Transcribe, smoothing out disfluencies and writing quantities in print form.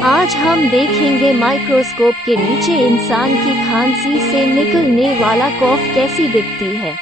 आज हम देखेंगे माइक्रोस्कोप के नीचे इंसान की खांसी से निकलने वाला कॉफ कैसी दिखती है।